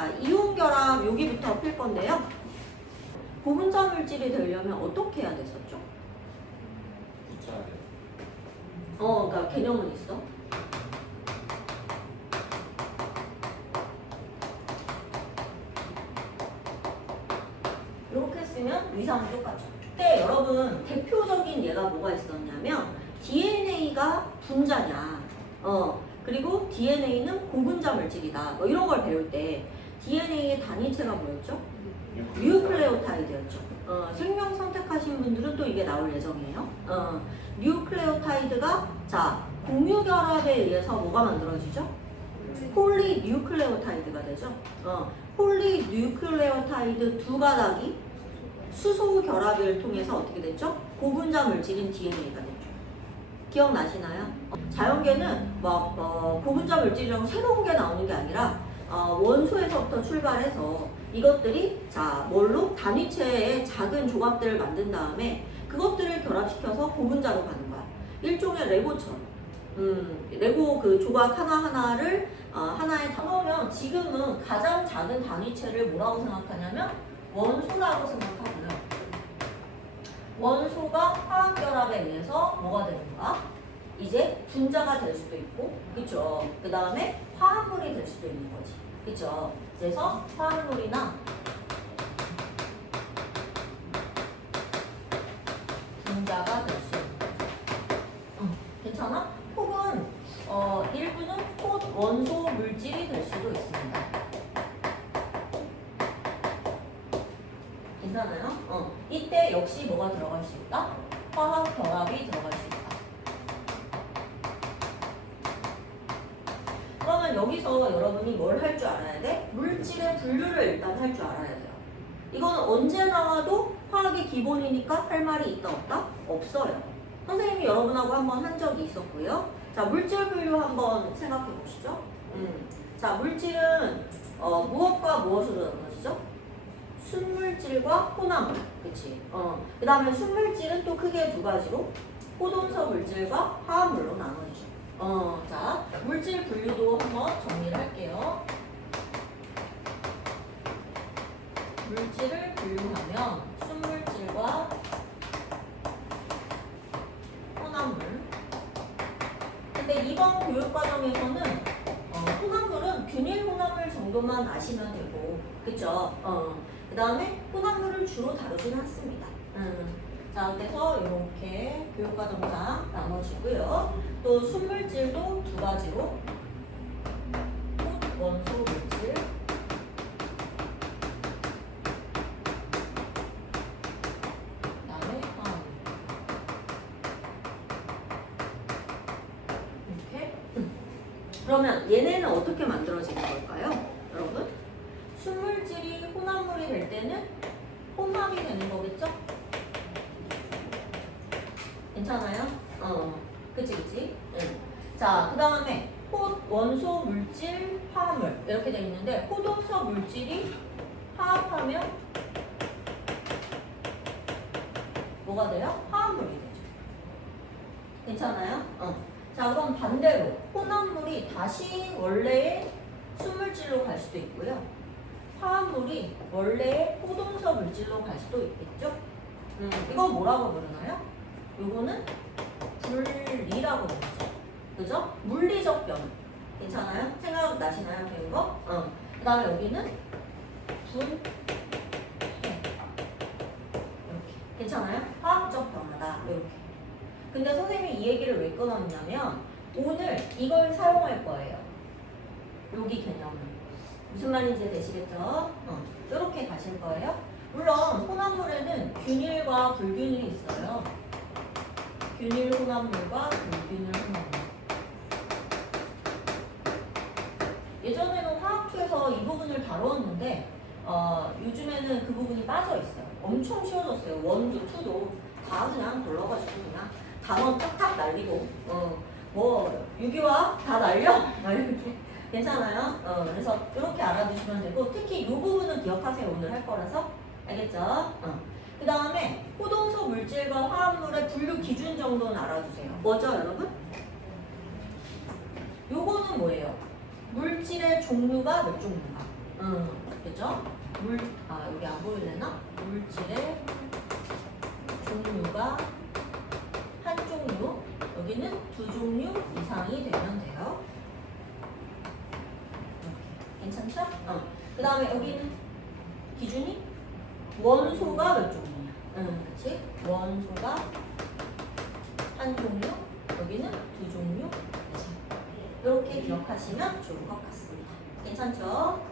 자, 이온 결합 여기부터 풀 건데요. 고분자 물질이 되려면 어떻게 해야 됐었죠? 붙여야 돼요. 그러니까 개념은 있어. 이렇게 쓰면 위상은 똑같죠. 근데 여러분 대표적인 예가 뭐가 있었냐면 DNA가 분자냐, 그리고 DNA는 고분자 물질이다. 뭐 이런 걸 배울 때 DNA의 단위체가 뭐였죠? 뉴클레오타이드였죠. 생명 선택하신 분들은 또 이게 나올 예정이에요. 뉴클레오타이드가 자 공유 결합에 의해서 뭐가 만들어지죠? 폴리뉴클레오타이드가 되죠. 폴리뉴클레오타이드 두 가닥이 수소 결합을 통해서 어떻게 됐죠? 고분자 물질인 DNA가 됐죠. 기억나시나요? 자연계는 막 고분자 물질이라고 새로운 게 나오는 게 아니라 원소에서부터 출발해서 이것들이 자 뭘로 단위체의 작은 조각들을 만든 다음에 그것들을 결합시켜서 고분자로 가는 거야. 일종의 레고처럼. 레고 그 조각 하나하나를 하나에 담으면 지금은 가장 작은 단위체를 뭐라고 생각하냐면 원소라고 생각하고요. 원소가 화학결합에 의해서 뭐가 되는 거야? 이제 분자가 될 수도 있고, 그쵸? 그 다음에 화합물이 될 수도 있는 거지. 그쵸? 그래서 화합물이나 분자가 될 수 있는 거지. 괜찮아? 혹은 일부는 곧 원소 물질이 될 수도 있습니다. 괜찮아요? 이때 역시 뭐가 들어갈 수 있다? 화학 결합이 들어갈 수 있다. 그러면 여기서 여러분이 뭘 할 줄 알아야 돼? 물질의 분류를 일단 할 줄 알아야 돼요. 이거는 언제 나와도 화학의 기본이니까 할 말이 있다 없다? 없어요. 선생님이 여러분하고 한번 한 적이 있었고요. 자, 물질 분류 한번 생각해 보시죠. 자, 물질은 무엇과 무엇으로 나눠지죠? 순물질과 혼합물, 그치? 그 다음에 순물질은 또 크게 두 가지로 호동서 물질과 화합물로 나눠지죠. 자, 물질 분류도 한번 정리를 할게요. 물질을 분류하면 순물질과 혼합물. 근데 이번 교육과정에서는 혼합물은 균일 혼합물 정도만 아시면 되고, 그쵸? 그 다음에 혼합물을 주로 다루진 않습니다. 자, 그래서 이렇게 교육과정상 나눠지고요. 또 순물질도 두 가지로 원소 물질, 그다음에 화합물. 이렇게. 그러면 얘네는 어떻게 만들어지는 걸까요, 여러분? 순물질이 혼합물이 될 때는 혼합이 되는 거겠죠? 괜찮아요? 그치. 자, 그 다음에 원소 물질, 화합물 이렇게 되어 있는데 호동서 물질이 화합하면 뭐가 돼요? 화합물이 되죠. 괜찮아요? 자, 그럼 반대로 혼합물이 다시 원래의 순물질로 갈 수도 있고요. 화합물이 원래의 호동서 물질로 갈 수도 있겠죠? 이건 뭐라고 부르나요? 요거는 분리라고 부르죠. 그죠? 물리적 변화. 괜찮아요? 생각나시나요? 배운 거? 그 다음에 여기는 분해. 이렇게. 괜찮아요? 화학적 변화다. 이렇게. 근데 선생님이 이 얘기를 왜 끊었냐면 오늘 이걸 사용할 거예요. 여기 개념을. 무슨 말인지 되시겠죠? 이렇게 가실 거예요. 물론 혼합물에는 균일과 불균일이 있어요. 균일 혼합물과 불균일 혼합물. 예전에는 화학2에서 이 부분을 다루었는데 요즘에는 그 부분이 빠져 있어요. 엄청 쉬워졌어요. 1도 2도 다 그냥 걸러가지고 그냥 단원 탁탁 날리고 뭐 유기화 다 날려? 이렇게. 괜찮아요? 그래서 이렇게 알아두시면 되고 특히 이 부분은 기억하세요. 오늘 할 거라서. 알겠죠? 그 다음에 호동소 물질과 화합물의 분류 기준 정도는 알아두세요. 뭐죠, 여러분? 요거는 뭐예요? 물질의 종류가 몇 종류인가? 그죠? 여기 안 보이려나? 물질의 종류가 한 종류, 여기는 두 종류 이상이 되면 돼요. 괜찮죠? 그 다음에 여기는 기준이 원소가 몇 종류냐? 그치? 원소가 한 종류, 여기는 두 종류 이상. 이렇게 기억하시면 좋을 것 같습니다. 괜찮죠?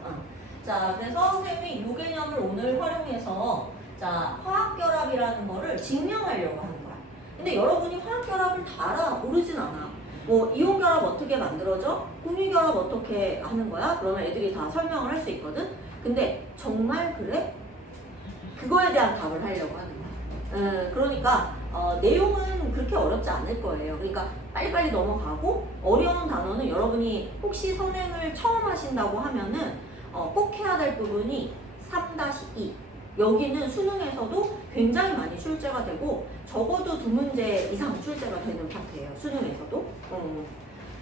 자, 그래서 선생님이 이 개념을 오늘 활용해서 자, 화학결합이라는 거를 증명하려고 하는 거야. 근데 여러분이 화학결합을 다 알아? 모르진 않아. 뭐 이온결합 어떻게 만들어져? 공유결합 어떻게 하는 거야? 그러면 애들이 다 설명을 할 수 있거든? 근데 정말 그래? 그거에 대한 답을 하려고 하는 거야. 그러니까 내용은 그렇게 어렵지 않을 거예요. 그러니까 빨리빨리 넘어가고 어려운 단어는 여러분이 혹시 선행을 처음 하신다고 하면은 꼭 해야 될 부분이 3-2 여기는 수능에서도 굉장히 많이 출제가 되고 적어도 2문제 이상 출제가 되는 파트예요. 수능에서도.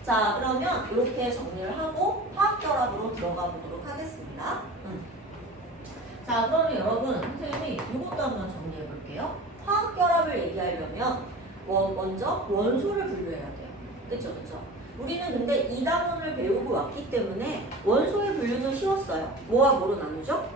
자, 그러면 이렇게 정리를 하고 화학결합으로 들어가 보도록 하겠습니다. 자, 그러면 여러분 선생님이 이것도 한번 정리해 볼게요. 화학결합을 얘기하려면 먼저 원소를 분류해야 돼요. 그쵸? 우리는 근데 이 단원을 배우고 왔기 때문에 원소의 분류는 쉬웠어요. 뭐와 뭐로 나누죠?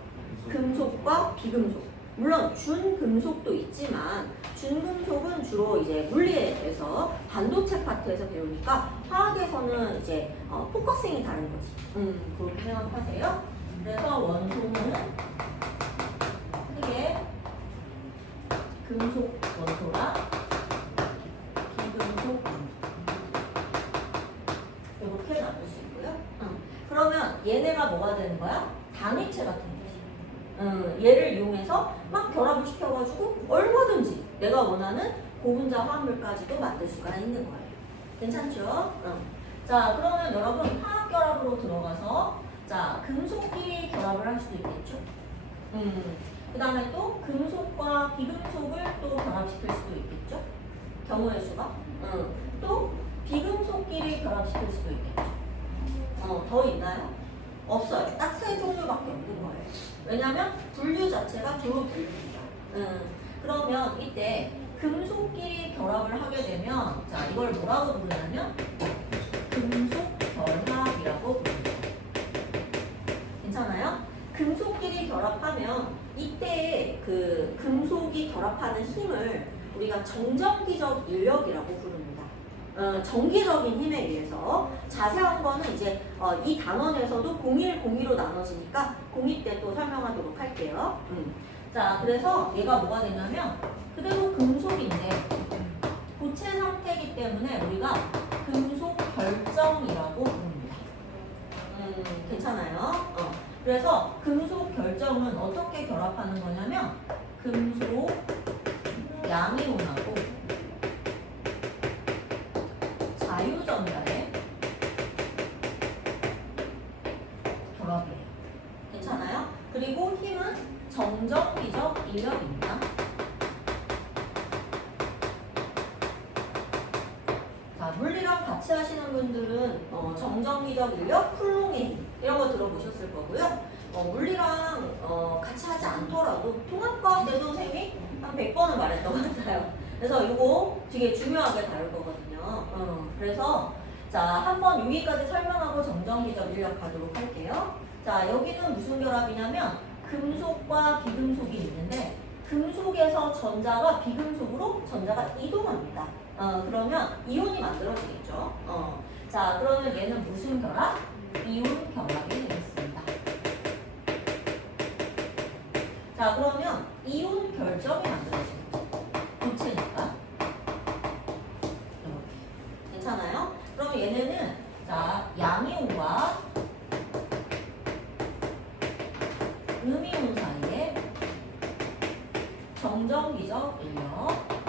금속과 비금속. 물론 준금속도 있지만 준금속은 주로 이제 물리에 대해서 반도체 파트에서 배우니까 화학에서는 이제 포커싱이 다른 거지. 그렇게 생각하세요. 그래서 원소는 크게 금속 원소랑 비금속 원소 이렇게 나눌 수 있고요. 그러면 얘네가 뭐가 되는 거야? 단위체 같은 거지. 얘를 이용해서 막 결합을 시켜가지고 얼마든지 내가 원하는 고분자 화합물까지도 만들 수가 있는 거예요. 괜찮죠? 자, 그러면 여러분 화학결합으로 들어가서 자, 금속끼리 결합을 할 수도 있겠죠? 그 다음에 또 금속과 비금속을 또 결합시킬 수도 있겠죠? 경우의 수가. 또 비금속끼리 결합시킬 수도 있겠죠? 더 있나요? 없어요. 딱 3종류밖에 없는 거예요. 왜냐면 분류 자체가 주로 분류입니다. 그러면 이때 금속끼리 결합을 하게 되면 자, 이걸 뭐라고 부르냐면 금속 결합이라고 부릅니다. 괜찮아요? 금속끼리 결합하면 이때 그 금속이 결합하는 힘을 우리가 정전기적 인력이라고 부릅니다. 정기적인 힘에 의해서 자세한 거는 이제 이 단원에서도 0102로 나눠지니까 02 때 또 설명하도록 할게요. 자, 그래서 얘가 뭐가 되냐면 그대로 금속인데 고체 상태이기 때문에 우리가 금속 결정이라고 부릅니다. 괜찮아요? 그래서 금속 결정은 어떻게 결합하는 거냐면 금속 양이온하고 자유전자의 결합이에요. 괜찮아요? 그리고 힘은 정전기적 인력입니다. 자, 물리랑 같이 하시는 분들은 정전기적 인력, 쿨롱의 힘 이런 거 들어보셨을 거고요. 물리랑 같이 하지 않더라도 통합과학 내 선생님이 한 100번은 말했던 것 같아요. 그래서 이거 되게 중요하게 다룰 거거든요. 그래서 자, 한번 여기까지 설명하고 정전기적 인력 가도록 할게요. 자, 여기는 무슨 결합이냐면 금속과 비금속이 있는데 금속에서 전자가 비금속으로 전자가 이동합니다. 그러면 이온이 만들어지겠죠. 자, 그러면 얘는 무슨 결합? 이온 결합이 되겠습니다. 자, 그러면 이온 결정이 만들어지겠죠. 고체니까. 이렇게. 괜찮아요? 그럼 얘네는 자, 양이온과 음이온 사이에 정전기적 인력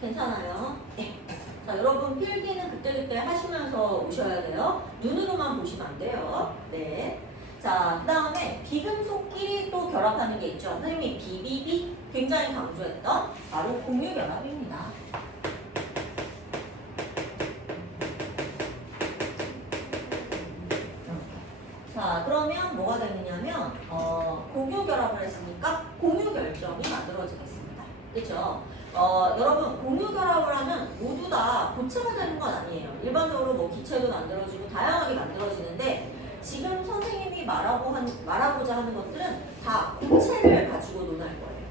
괜찮아요? 네. 자, 여러분 필기는 그때그때 하시면서 오셔야 돼요. 눈으로만 보시면 안 돼요. 네. 자, 그 다음에 비금속끼리 또 결합하는 게 있죠. 선생님이 BBB 굉장히 강조했던 바로 공유결합입니다. 자, 그러면 뭐가 되느냐면 공유 결합을 했으니까 공유 결정이 만들어지겠습니다. 그렇죠? 여러분 공유 결합을 하면 모두 다 고체가 되는 건 아니에요. 일반적으로 뭐 기체도 만들어지고 다양하게 만들어지는데 지금 선생님이 말하고자 하는 것들은 다 고체를 가지고 논할 거예요.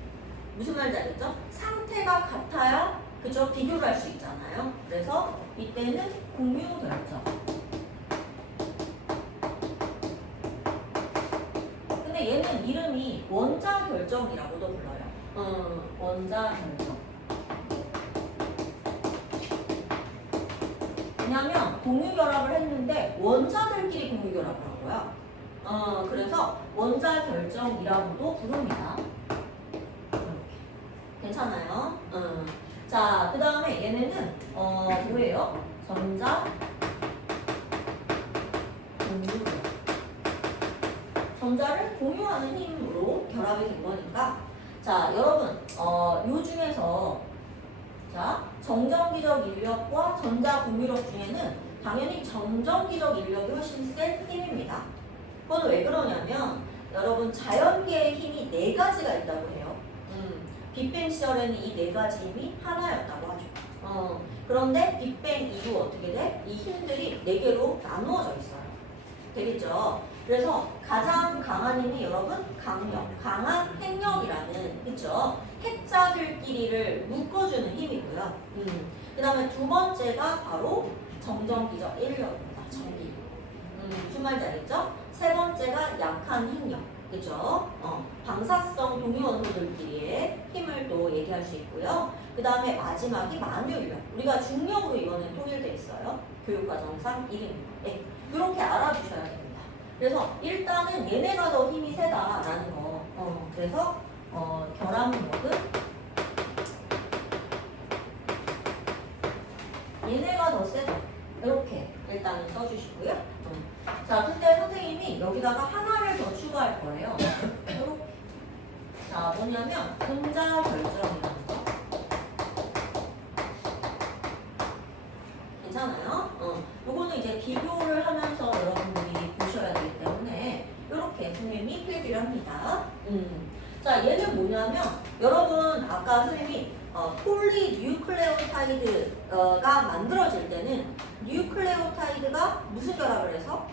무슨 말인지 알겠죠? 상태가 같아야 그죠? 비교를 할 수 있잖아요. 그래서 이때는 공유 결정. 근데 얘는 이름이 원자 결정이라고도 불러요. 원자 결정. 왜냐면 공유 결합을 했는데 원자들끼리 공유 결합을 한 거야. 그래서 원자 결정이라고도 부릅니다. 이렇게. 괜찮아요? 자, 그 다음에 얘네는 뭐예요? 전자 공유. 전자를 공유하는 힘으로 결합이 된 거니까. 자, 여러분, 요 중에서 자, 정전기적 인력과 전자 공유력 중에는 당연히 정전기적 인력이 훨씬 센 힘입니다. 그건 왜 그러냐면 여러분 자연계의 힘이 4가지가 있다고 해요. 빅뱅 시절에는 이 4가지 힘이 하나였다고 하죠. 그런데 빅뱅 이후 어떻게 돼? 이 힘들이 4개로 나누어져 있어요. 되겠죠? 그래서 가장 강한 힘이 여러분 강력, 강한 핵력이라는 그쵸? 핵자들끼리를 묶어주는 힘이고요. 그 다음에 두 번째가 바로 정전기적 인력입니다. 전기. 무슨 말인지 알겠죠? 세 번째가 약한 핵력. 그죠? 방사성 동위원소들끼리의 힘을 또 얘기할 수 있고요. 그 다음에 마지막이 만유력. 우리가 중력으로 이거는 통일되어 있어요. 교육과정상 이름입니다. 네, 이렇게 알아두셔야 됩니다. 그래서 일단은 얘네가 더 힘이 세다라는 거. 그래서 결합력은 얘네가 더 세다. 이렇게 일단은 써주시고요. 자, 근데 선생님이 여기다가 하나를 더 추가할 거예요. 이렇게. 자, 뭐냐면 분자 결정이라는 거. 괜찮아요? 요거는 이제 비교를 하면서 여러분들이 보셔야 되기 때문에 이렇게 선생님이 필기를 합니다. 자, 얘는 뭐냐면 여러분 아까 선생님이 폴리뉴클레오타이드가 만들어질 때는 뉴클레오타이드가 무슨 결합을 해서?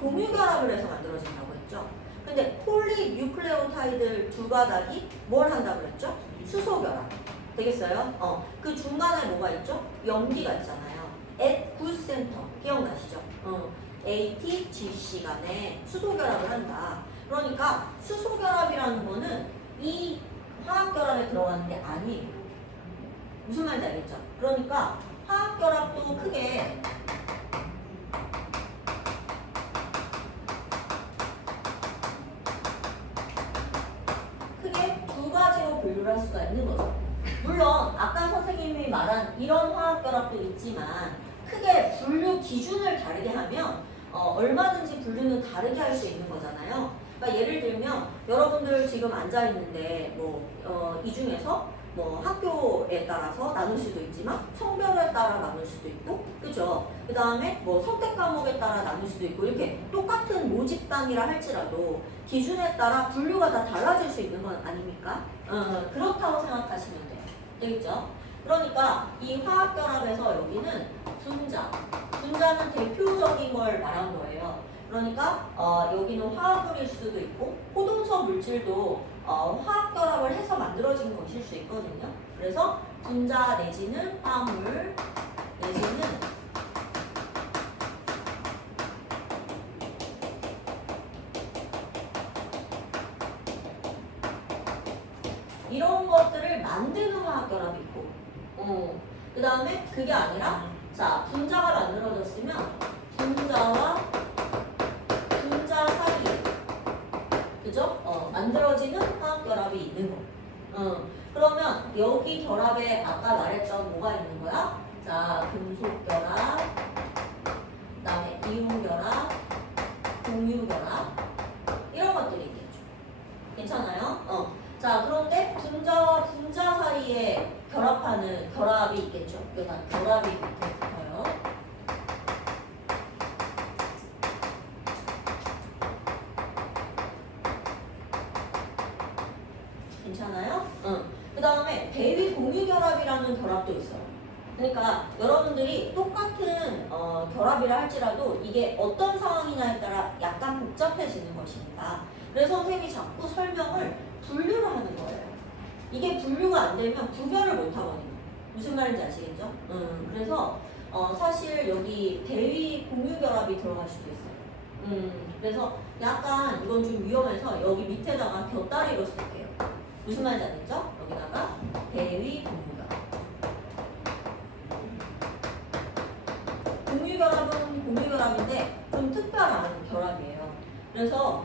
공유 결합을 해서 만들어진다고 했죠. 근데 폴리뉴클레오타이드 두 가닥이 뭘 한다고 그랬죠? 수소 결합. 되겠어요? 그 중간에 뭐가 있죠? 염기가 있잖아요. at good center. 기억나시죠? ATGC 간에 수소 결합을 한다. 그러니까 수소 결합이라는 거는 이 화학 결합에 들어가는 게 아니에요. 무슨 말인지 알겠죠? 그러니까 화학 결합도 크게 두 가지로 분류를 할 수가 있는 거죠. 물론 아까 선생님이 말한 이런 화학 결합도 있지만 크게 분류 기준을 다르게 하면 얼마든지 분류는 다르게 할 수 있는 거잖아요. 그러니까 예를 들면 여러분들 지금 앉아 있는데 이 중에서 학교에 따라서 나눌 수도 있지만 성별에 따라 나눌 수도 있고, 그죠? 그 다음에 선택 과목에 따라 나눌 수도 있고, 이렇게 똑같은 모집단이라 할지라도 기준에 따라 분류가 다 달라질 수 있는 건 아닙니까? 그렇다고 생각하시면 돼요. 되겠죠? 그러니까 이 화학결합에서 여기는 분자는 대표적인 걸 말한 거예요. 그러니까 여기는 화합물일 수도 있고 호동성 물질도 화학결합을 해서 만들어진 것일 수 있거든요. 그래서 분자 내지는 화합물 내지는 이런 것들을 만드는 화학결합이 있고 그 다음에 그게 아니라 자, 분자가 만들어졌으면 분자와 분자 사이에 그죠? 만들어지는 화학결합이 있는 거. 그러면 여기 결합에 아까 말했던 뭐가 있는 거야? 자, 금속결합, 그 다음에 이온결합, 공유결합 이런 것들이 있겠죠. 괜찮아요? 자, 그런데 분자와 분자 사이에 결합하는 결합이 있겠죠. 그러니까 결합이 붙어요. 결합도 있어요. 그러니까 여러분들이 똑같은 결합이라 할지라도 이게 어떤 상황이냐에 따라 약간 복잡해지는 것입니다. 그래서 선생님이 자꾸 설명을 분류를 하는 거예요. 이게 분류가 안 되면 구별을 못 하거든요. 무슨 말인지 아시겠죠? 그래서 사실 여기 대위 공유 결합이 들어갈 수도 있어요. 그래서 약간 이건 좀 위험해서 여기 밑에다가 곁다리로 쓸게요. 무슨 말인지 알겠죠? 여기다가 대위 공유 결합. 공유 결합은 공유 결합인데 좀 특별한 결합이에요. 그래서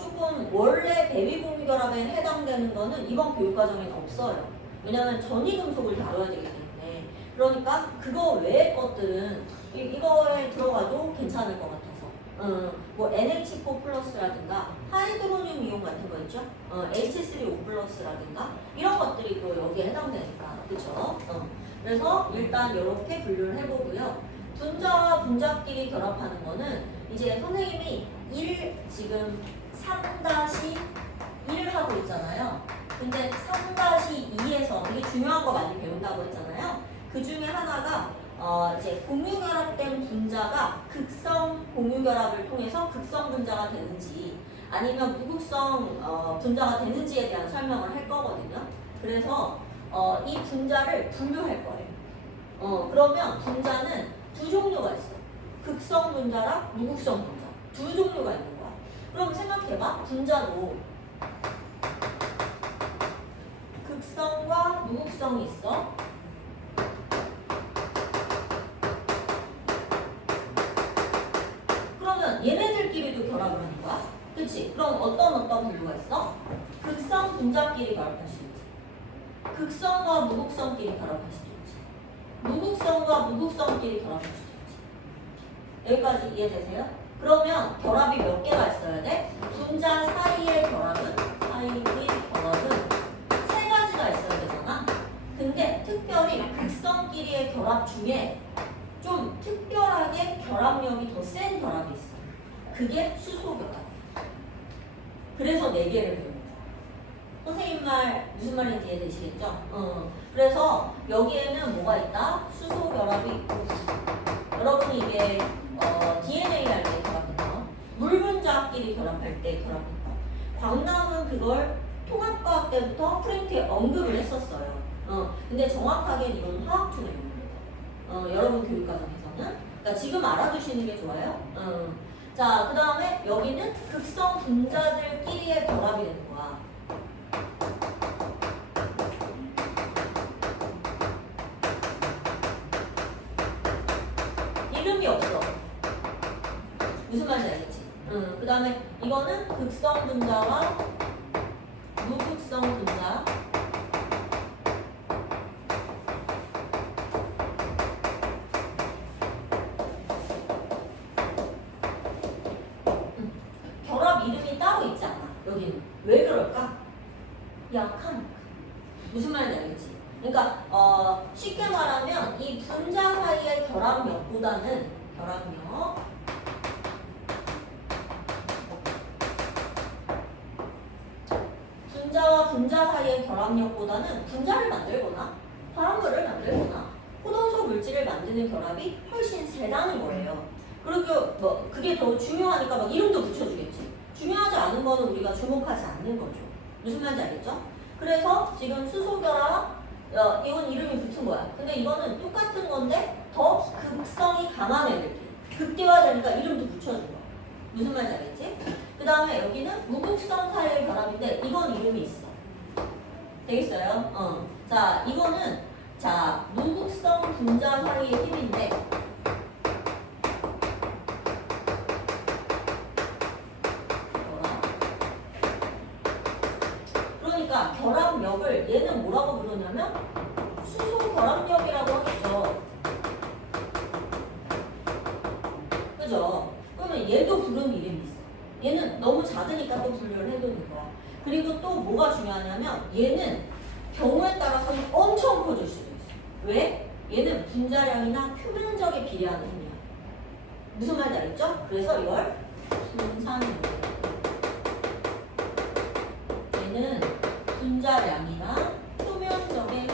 조금 원래 대위 공유 결합에 해당되는 거는 이번 교육과정에는 없어요. 왜냐하면 전이금속을 다뤄야 되기 때문에. 그러니까 그거 외의 것들은 이거에 들어가도 괜찮을 것 같아서 뭐 NH4 플러스라든가 하이드로늄 이온 같은 거 있죠? H3O 플러스라든가 이런 것들이 또 여기에 해당되니까 그쵸? 그래서 일단 이렇게 분류를 해보고요. 분자와 분자끼리 결합하는 거는 이제 선생님이 지금 3-1 하고 있잖아요. 근데 3-2에서 되게 중요한 거 많이 배운다고 했잖아요. 그 중에 하나가 이제 공유결합된 분자가 극성 공유결합을 통해서 극성 분자가 되는지 아니면 무극성 분자가 되는지에 대한 설명을 할 거거든요. 그래서 이 분자를 분류할 거예요. 그러면 분자는 두 종류가 있어. 극성 분자랑 무극성 분자. 두 종류가 있는 거야. 그럼 생각해봐. 분자도 극성과 무극성이 있어. 그러면 얘네들끼리도 결합을 하는 거야. 그치? 그럼 어떤 분류가 있어? 극성 분자끼리 결합할 수 있지. 극성과 무극성끼리 결합할 수도 있지. 무극성과 무극성끼리 결합할 수도 있지. 여기까지 이해되세요? 그러면 결합이 몇 개가 있어야 돼? 분자 사이의 결합은 세 가지가 있어야 되잖아. 근데 특별히 극성끼리의 결합 중에 좀 특별하게 결합력이 더 센 결합이 있어. 그게 수소 결합. 그래서 4개를 배웁니다. 선생님 말 무슨 말인지 이해되시겠죠? 그래서 여기에는 뭐가 있다? 수소 결합이 있고 여러분이 이게 DNA 할 때 결합했다. 물 분자끼리 결합할 때 결합했다. 광남은 그걸 통합과학 때부터 프린트에 언급을 했었어요. 근데 정확하게 이건 화학투 내용입니다. 여러분 교육과정에서는. 그러니까 지금 알아두시는 게 좋아요. 자, 그 다음에 여기는 극성 분자들끼리의 결합이 되는 거야. 이름이 없어. 무슨 말인지 알겠지? 그 다음에 이거는 극성 분자와 무극성 분자. 결합 이름이 따로 있지 않아. 여기는. 왜 그럴까? 약하니까. 무슨 말인지 알겠지? 그러니까 쉽게 말하면 이 분자 사이의 결합력보다는 분자와 분자 사이의 결합력보다는 분자를 만들거나 화합물을 만들거나 포동소 물질을 만드는 결합이 훨씬 세다는 거예요. 그리고 뭐 그게 더 중요하니까 막 이름도 붙여주겠지. 중요하지 않은 거는 우리가 주목하지 않는 거죠. 무슨 말인지 알겠죠? 그래서 지금 수소결합 이건 이름이 붙은 거야. 근데 이거는 똑같은 건데 더 극성이 강한 애들끼리 극대화되니까 이름도 붙여준 거야. 무슨 말인지 알겠지? 그 다음에 여기는 무극성 사이의 결합인데 이건 이름이 있어. 되겠어요? 자, 이거는 무극성 분자 사이의 힘인데 그러니까 결합력을 얘는 뭐라고 부르냐면 수소 결합력이라고 하겠죠. 그죠? 그러면 얘도 부르는 이름이 있어. 얘는 너무 작으니까 또 분류를 해두는 거야. 그리고 또 뭐가 중요하냐면 얘는 경우에 따라서는 엄청 커질 수도 있어. 왜? 얘는 분자량이나 표면적에 비례하는 힘이야. 무슨 말인지 알겠죠? 그래서 이걸 분산이라고 해요. 얘는 분자량이나 표면적에 비례해.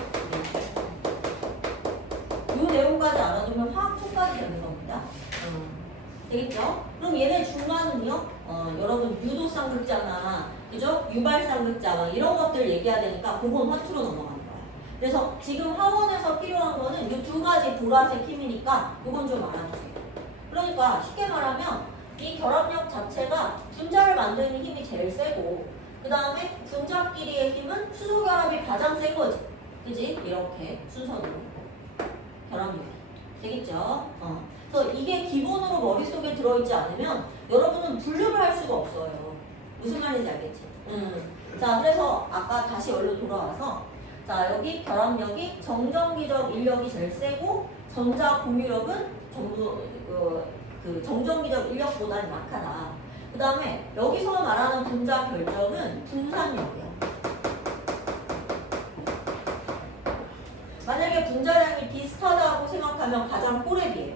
되겠죠? 그럼 얘네 중간은요? 여러분 유도 쌍극자나 그죠? 유발 쌍극자 막 이런 것들 얘기해야 되니까 그건 화투로 넘어가는 거야. 그래서 지금 학원에서 필요한 거는 이 두 가지 보라색 힘이니까 그건 좀 알아두세요. 그러니까 쉽게 말하면 이 결합력 자체가 분자를 만드는 힘이 제일 세고 그 다음에 분자끼리의 힘은 수소 결합이 가장 센 거지. 그지? 이렇게 순서대로 결합력이 되겠죠? 그래서 이게 기본으로 머릿속에 들어있지 않으면 여러분은 분류를 할 수가 없어요. 무슨 말인지 알겠지? 자, 그래서 아까 다시 여기로 돌아와서 자, 여기 결합력이 정전기적 인력이 제일 세고 전자 공유력은 전부 그 정전기적 인력보다는 약하다. 그 다음에 여기서 말하는 분자 결정은 분산력이야. 만약에 분자량이 비슷하다고 생각하면 가장 꼬레비예요.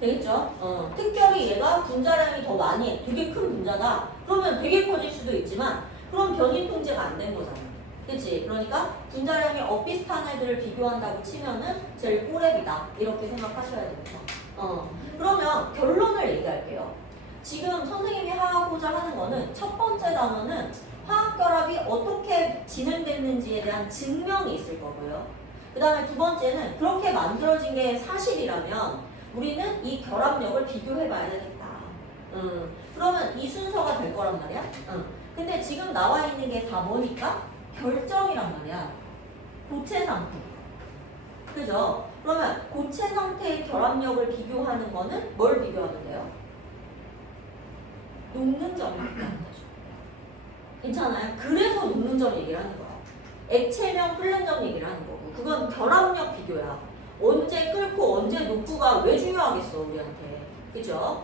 되겠죠? 특별히 얘가 분자량이 더 많이 해. 되게 큰 분자다. 그러면 되게 커질 수도 있지만 그럼 변이 통제가 안 된 거잖아. 그치? 그러니까 분자량이 비슷한 애들을 비교한다고 치면은 제일 꼬레비다. 이렇게 생각하셔야 됩니다. 그러면 결론을 얘기할게요. 지금 선생님이 하고자 하는 거는 첫 번째 단어는 화학결합이 어떻게 진행됐는지에 대한 증명이 있을 거고요. 그 다음에 두 번째는 그렇게 만들어진 게 사실이라면 우리는 이 결합력을 비교해 봐야 되겠다. 그러면 이 순서가 될 거란 말이야. 근데 지금 나와 있는 게 다 뭐니까? 결정이란 말이야. 고체 상태. 그죠? 그러면 고체 상태의 결합력을 비교하는 거는 뭘 비교하면 돼요? 녹는 점을 비교하는 거죠. 괜찮아요? 그래서 녹는 점 얘기를 하는 거야. 액체면 끓는 점 얘기를 하는 거고 그건 결합력 비교야. 언제 끓고 언제 녹고가 왜 중요하겠어 우리한테. 그죠?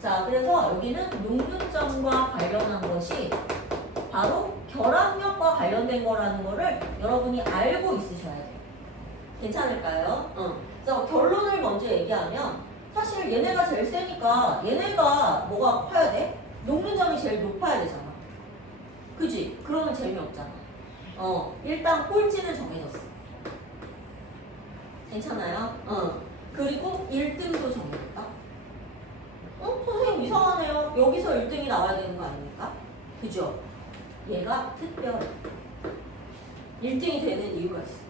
자, 그래서 여기는 녹는 점과 관련한 것이 바로 결합력과 관련된 거라는 거를 여러분이 알고 있으셔야 돼요. 괜찮을까요? 그래서 결론을 먼저 얘기하면 사실 얘네가 제일 세니까 얘네가 뭐가 커야 돼? 녹는 점이 제일 높아야 되잖아. 그지? 그러면 재미없잖아. 일단 꼴찌는 정해졌어. 괜찮아요? 그리고 1등도 정해졌다. 선생님 이상하네요. 여기서 1등이 나와야 되는 거 아닙니까? 그죠? 얘가 특별해. 1등이 되는 이유가 있어.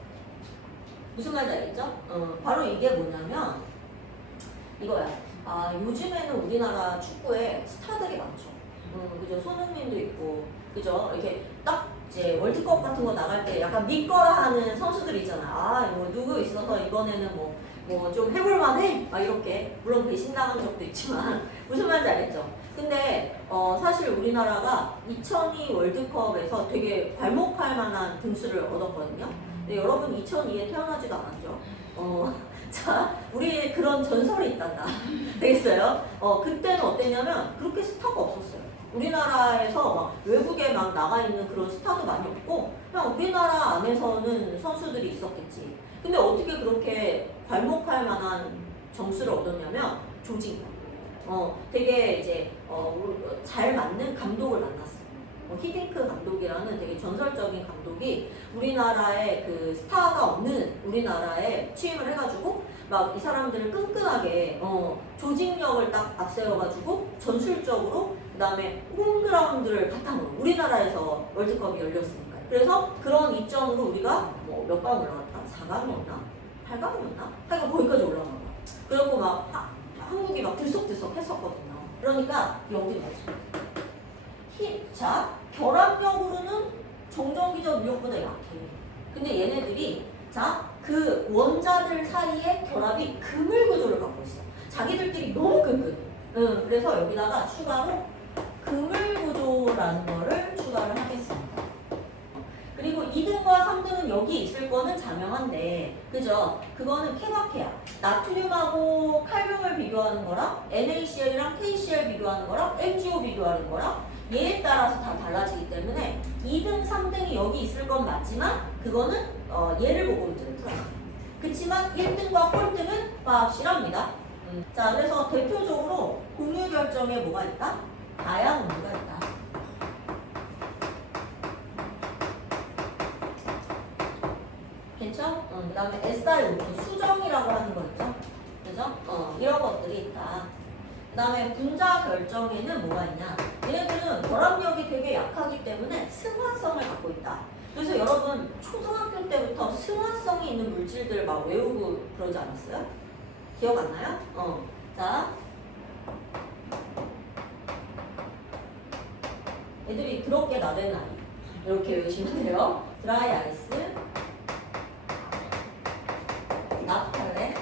무슨 말인지 알겠죠? 바로 이게 뭐냐면 이거야. 요즘에는 우리나라 축구에 스타들이 많죠. 그죠? 손흥민도 있고, 그죠? 이렇게 딱 이제 월드컵 같은 거 나갈 때 약간 믿거라 하는 선수들이 있잖아. 뭐 누구 있어서 이번에는 뭐 좀 해볼만해? 막 이렇게. 물론 배신 나간 적도 있지만 무슨 말인지 알겠죠? 근데 사실 우리나라가 2002 월드컵에서 되게 괄목할 만한 등수를 얻었거든요. 근데 여러분 2002에 태어나지도 않았죠? 자, 우리의 그런 전설이 있단다. 되겠어요? 그때는 어땠냐면 그렇게 스타가 없었어요. 우리나라에서 막 외국에 막 나가 있는 그런 스타도 많이 없고 그냥 우리나라 안에서는 선수들이 있었겠지. 근데 어떻게 그렇게 괄목할 만한 점수를 얻었냐면 조직력. 되게 이제 잘 맞는 감독을 만났어. 히딩크 감독이라는 되게 전설적인 감독이 우리나라에 그 스타가 없는 우리나라에 취임을 해가지고 막 이 사람들을 끈끈하게 조직력을 딱 앞세워가지고 전술적으로 그 다음에 홈그라운드를 바탕으로 우리나라에서 월드컵이 열렸으니까 그래서 그런 이점으로 우리가 뭐 몇 강 올라갔다? 4강이었나? 8강이었나? 하여간 거기까지 올라간 거야. 그래갖고 막 한국이 막 들썩들썩 했었거든요. 그러니까 여기 맞아. 자, 결합력으로는 정전기적 위력보다 약해. 근데 얘네들이 자, 그 원자들 사이에 결합이 그물 구조를 갖고 있어. 자기들끼리 너무 끈끈해. 그래서 여기다가 추가로 그물 구조라는 거를 추가를 하겠습니다. 그리고 2등과 3등은 여기 있을 거는 자명한데, 그죠? 그거는 케바케야. 나트륨하고 칼륨을 비교하는 거랑 NaCl이랑 KCl 비교하는 거랑 MgO 비교하는 거랑 얘에 따라서 다 달라지기 때문에 2등, 3등이 여기 있을 건 맞지만 그거는 얘를 보고 문제를 풀어야 돼. 그치만 1등과 꼴등은 확실합니다. 자, 그래서 대표적으로 공유 결정에 뭐가 있다? 다양 음료가 있다. 괜찮? 그 다음에 SiO2 수정이라고 하는 거 있죠? 그죠? 이런 것들이 있다. 그 다음에 분자 결정에는 뭐가 있냐? 얘네들은 결합력이 되게 약하기 때문에 승화성을 갖고 있다. 그래서 여러분 초등학교 때부터 승화성이 있는 물질들 막 외우고 그러지 않았어요? 기억 안 나요? 자, 애들이 더럽게 나대는 아이. 이렇게 외우시면 돼요. 드라이 아이스, 나팔레,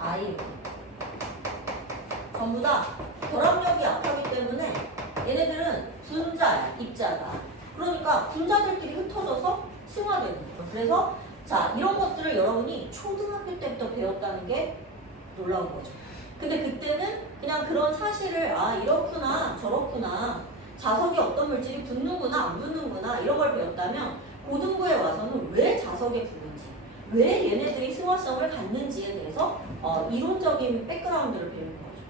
아이유. 전부 다 결합력이 약하기 때문에 얘네들은 분자야, 입자가. 그러니까 분자들끼리 흩어져서 승화되는 거예요. 그래서 자, 이런 것들을 여러분이 초등학교 때부터 배웠다는 게 놀라운 거죠. 근데 그때는 그냥 그런 사실을 아, 이렇구나, 저렇구나. 자석에 어떤 물질이 붙는구나, 안 붙는구나 이런 걸 배웠다면 고등부에 와서는 왜 자석에 붙는지, 왜 얘네들이 승화성을 갖는지에 대해서 이론적인 백그라운드를 배우는 거죠.